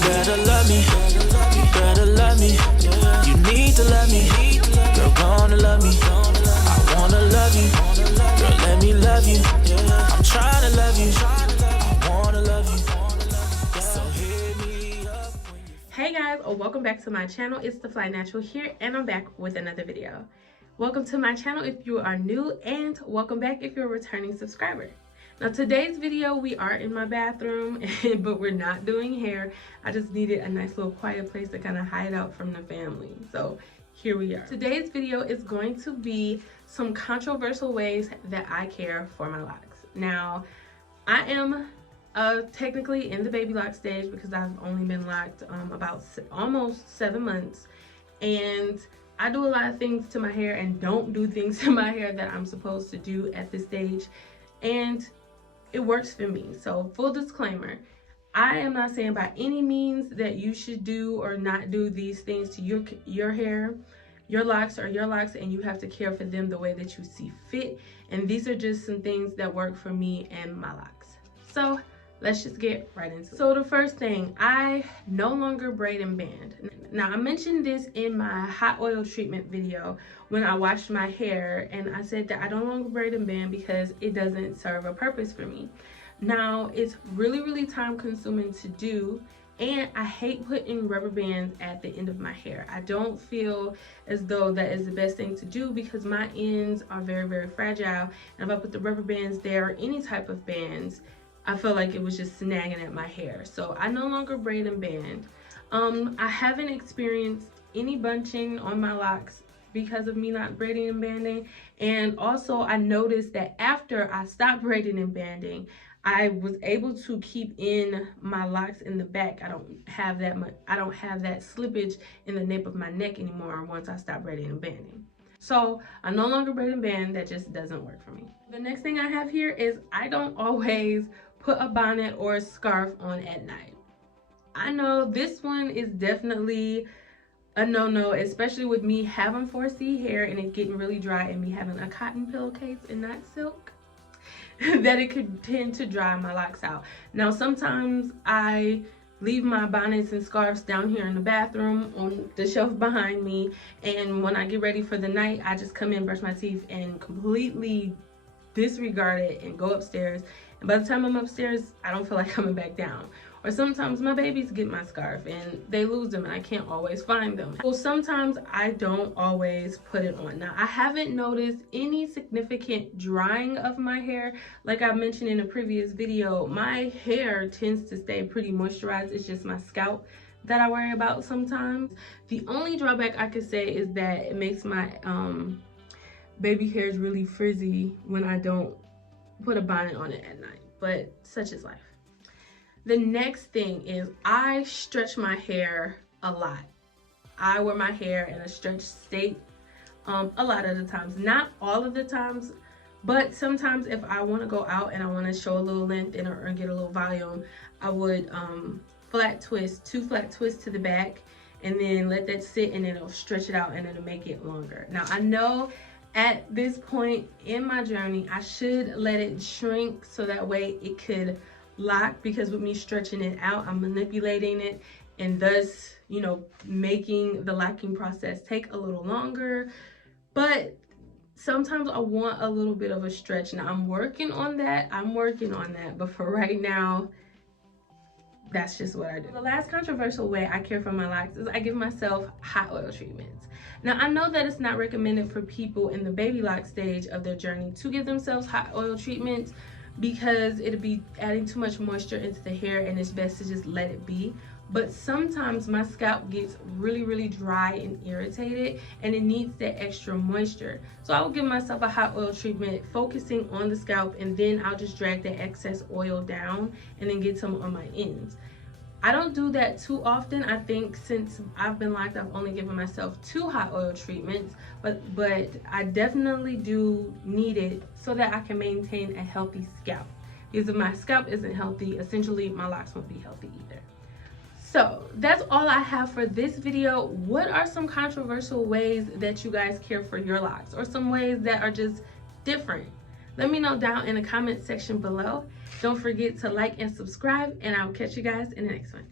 better love me, better love me. You need to love me, girl, gonna love me. I wanna love you, girl, let me love you. I'm trying to love you, I wanna love you. So hit me up. Hey guys, welcome back to my channel. It's the Fly Natural here, and I'm back with another video. Welcome to my channel if you are new, and welcome back if you're a returning subscriber. Now today's video, we are in my bathroom, but we're not doing hair. I just needed a nice little quiet place to kind of hide out from the family. So here we are. Today's video is going to be some controversial ways that I care for my locks. Now, I am technically in the baby lock stage because I've only been locked about almost 7 months, and I do a lot of things to my hair and don't do things to my hair that I'm supposed to do at this stage, and it works for me. So full disclaimer, I am not saying by any means that you should do or not do these things to your hair, your locks, and you have to care for them the way that you see fit. And these are just some things that work for me and my locks. So let's just get right into it. So the first thing, I no longer braid and band. Now I mentioned this in my hot oil treatment video when I washed my hair, and I said that I no longer braid and band because it doesn't serve a purpose for me. Now it's really time consuming to do, and I hate putting rubber bands at the end of my hair. I don't feel as though that is the best thing to do because my ends are very fragile, and if I put the rubber bands there or any type of bands, I felt like it was just snagging at my hair. So I no longer braid and band. I haven't experienced any bunching on my locks because of me not braiding and banding. And also I noticed that after I stopped braiding and banding, I was able to keep in my locks in the back. I don't have that slippage in the nape of my neck anymore once I stopped braiding and banding. So I no longer braid and band. That just doesn't work for me. The next thing I have here is I don't always put a bonnet or a scarf on at night. I know this one is definitely a no-no, especially with me having 4C hair and it getting really dry and me having a cotton pillowcase and not silk, that it could tend to dry my locks out. Now sometimes I leave my bonnets and scarves down here in the bathroom on the shelf behind me, and when I get ready for the night, I just come in, brush my teeth, and completely disregard it and go upstairs. And by the time I'm upstairs, I don't feel like coming back down. Or sometimes my babies get my scarf and they lose them and I can't always find them. Well, sometimes I don't always put it on. Now, I haven't noticed any significant drying of my hair. Like I mentioned in a previous video, my hair tends to stay pretty moisturized. It's just my scalp that I worry about sometimes. The only drawback I could say is that it makes my baby hairs really frizzy when I don't put a bonnet on it at night, but such is life. The next thing is I stretch my hair a lot. I wear my hair in a stretched state a lot of the times. Not all of the times, but sometimes if I want to go out and I want to show a little length and or get a little volume, I would flat twist, 2 flat twists to the back, and then let that sit, and then it'll stretch it out and it'll make it longer. Now I know at this point in my journey, I should let it shrink so that way it could lock, because with me stretching it out, I'm manipulating it and thus, you know, making the locking process take a little longer. But sometimes I want a little bit of a stretch. Now I'm working on that. But for right now, that's just what I do. The last controversial way I care for my locks is I give myself hot oil treatments. Now I know that it's not recommended for people in the baby lock stage of their journey to give themselves hot oil treatments because it'll be adding too much moisture into the hair, and it's best to just let it be. But sometimes my scalp gets really dry and irritated, and it needs that extra moisture. So I will give myself a hot oil treatment focusing on the scalp, and then I'll just drag the excess oil down and then get some on my ends. I don't do that too often. I think since I've been locked, I've only given myself 2 hot oil treatments, but I definitely do need it so that I can maintain a healthy scalp. Because if my scalp isn't healthy, essentially my locks won't be healthy either. So that's all I have for this video. What are some controversial ways that you guys care for your locks, or some ways that are just different? Let me know down in the comment section below. Don't forget to like and subscribe, and I'll catch you guys in the next one.